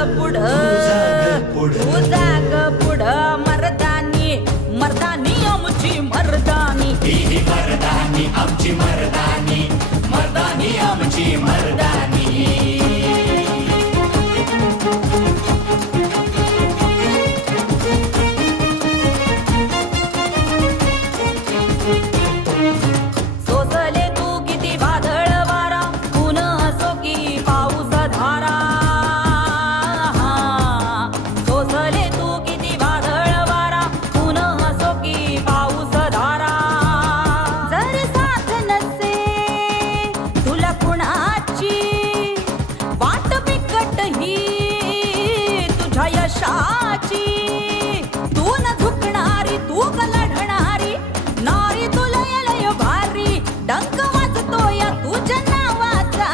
तू जाग पुढं मर्दानी मर्दानी आमची मर्दानी मर्दानी आमची मर्दानी मर्दानी आमची मर्दानी सोसले तू किती वादळ वारा ऊन असो की पाऊस धारा सोसले तू किती वादळ वारा ऊन असो की पाऊस धारा जर साथ नसे तुला कुणाची वाट बिकट ही तुझ्या यशाची तू न झुकणारी तू ग लढणारी नारी तुला लय भारी डंक वाजतो या तुझ्या नावाचा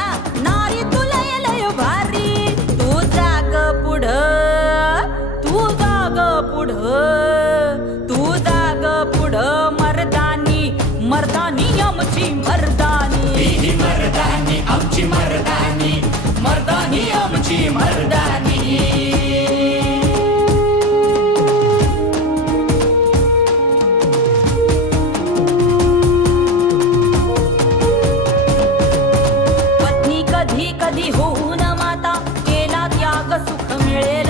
नारी तुला लय भारी तू जाग पुढं तू जाग पुढं तू जाग पुढं मर्दानी मर्दानी आमची मर्दानी मर्दानी आमची मर्दानी मर्दानी आमची मर्दानी कधी कधी होऊन माता केला त्याग सुख मिळेल